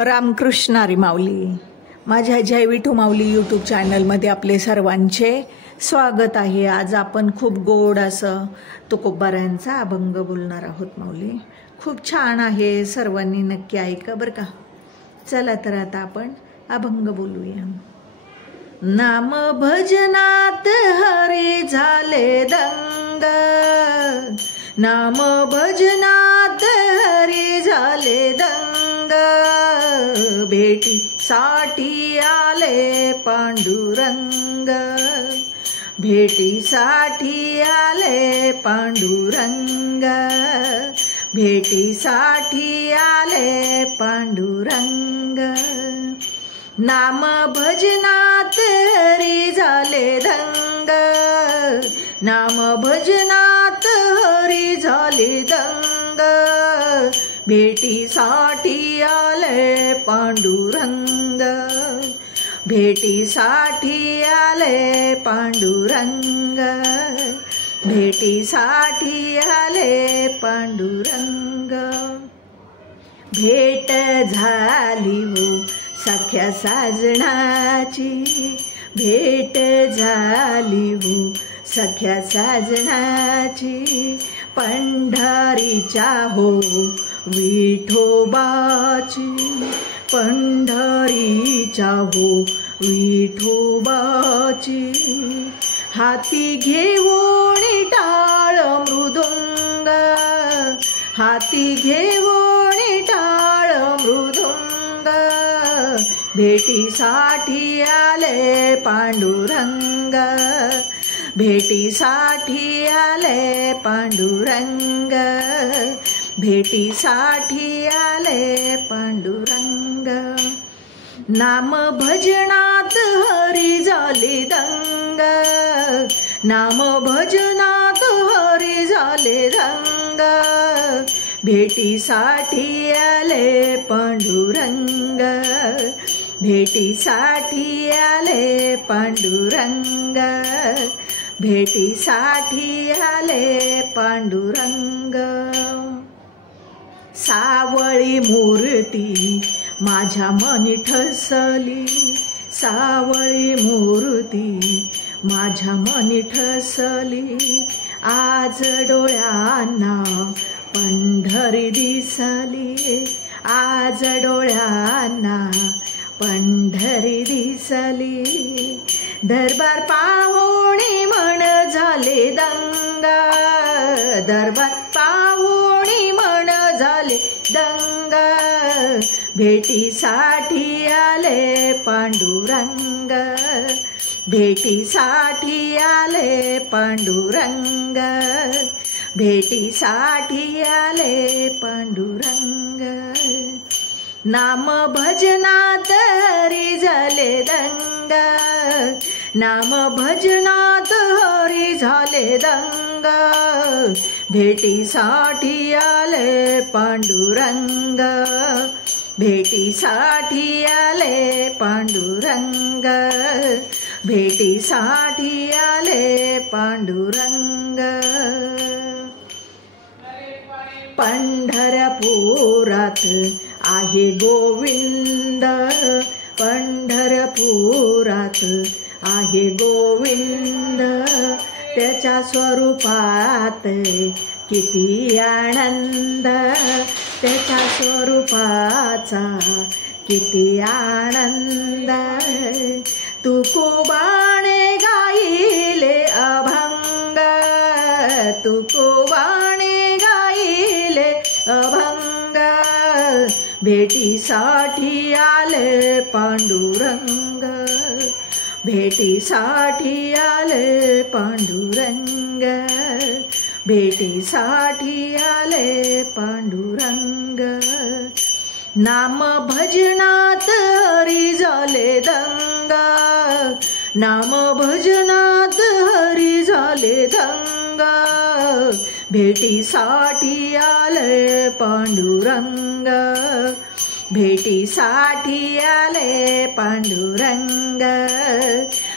रामकृष्ण हरी माऊली. माझ्या जय विठू माऊली यूट्यूब चॅनलमध्ये आपले सर्वांचे स्वागत आहे. आज आपण खूप गोड असं तुकोबारायांचा अभंग बोलणार आहोत. माऊली खूप छान आहे, सर्वांनी नक्की ऐका बरं का. चला तर आता आपण अभंग बोलूया. नाम भजनात हरी झाले दंग, नाम भजनात हरी झाले दंग, भेटी साठी आले पांडुरंग, भेटी साठी आले पांडुरंग, भेटी साठी आले पांडुरंग. नाम भजनात हरी झाले दंग, नाम भजनात हरी झाले दंग, भेटीसाठी आले पांडुरंग, भेटीसाठी आले पांडुरंग, भेटीसाठी आले पांडुरंग. भेट झाली हो सख्या साजणाची, भेट झाली हो सख्या साजणाची, पंढरीच्या हो विठोबाची, पंढरीच्या हो विठोबाची. हाती घेऊन टाळ मृदुंग, हाती घेऊन टाळ मृदुंग, भेटीसाठी आले पांडुरंग, भेटीसाठी आले पांडुरंग, भेटीसाठी आले पांडुरंग. नाम भजनात हरी झाले दंग, नाम भजनात हरी झाले दंग, भेटीसाठी आले पांडुरंग, भेटीसाठी आले पांडुरंग, भेटीसाठी आले पांडुरंग. सावळी मूर्ती माझ्या मनी ठसली, सावळी मूर्ती माझ्या मनी ठसली, आज डोळ्यांना पंढरी दिसली, आज डोळ्यांना पंढरी दिसली. दरबार पाहुणी म्हण झाले दंग, दरबार पाहुणी म्हण झाले दंग, भेटीसाठी आले पांडुरंग, भेटीसाठी आले पांडुरंग, भेटीसाठी आले पांडुरंग. नाम भजनात हरी झाले दंग, नाम भजनात हरी झाले दंग, भेटीसाठी आले पांडुरंग, भेटीसाठी आले पांडुरंग, भेटीसाठी आले पांडुरंग. पंढरपुरात आहे गोविंद, पंढरपुरात आहे गोविंद, त्याच्या स्वरूपात किती आनंद, त्याच्या स्वरूपाचा किती आनंद. तुकोबाने गायले अभंग, तुकोबाने गायले अभंग, भेटीसाठी आले पांडुरंग, भेटीसाठी आले पांडुरंग, भेटीसाठी आले पांडुरंग. नाम भजनात हरी झाले दंग, नाम भजनात हरी झाले दंग, भेटीसाठी आले पांडुरंग, भेटीसाठी आले पांडुरंग,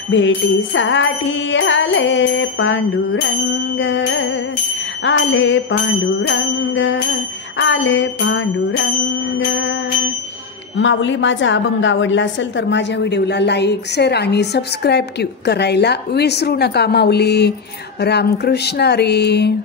भेटीसाठी आले पांडुरंग, आले पांडुरंग, आले पांडुरंग. माऊली माझा अभंग आवडला असेल तर माझ्या व्हिडिओला लाईक शेअर आणि सबस्क्राईब करायला विसरू नका माऊली. रामकृष्ण हरी.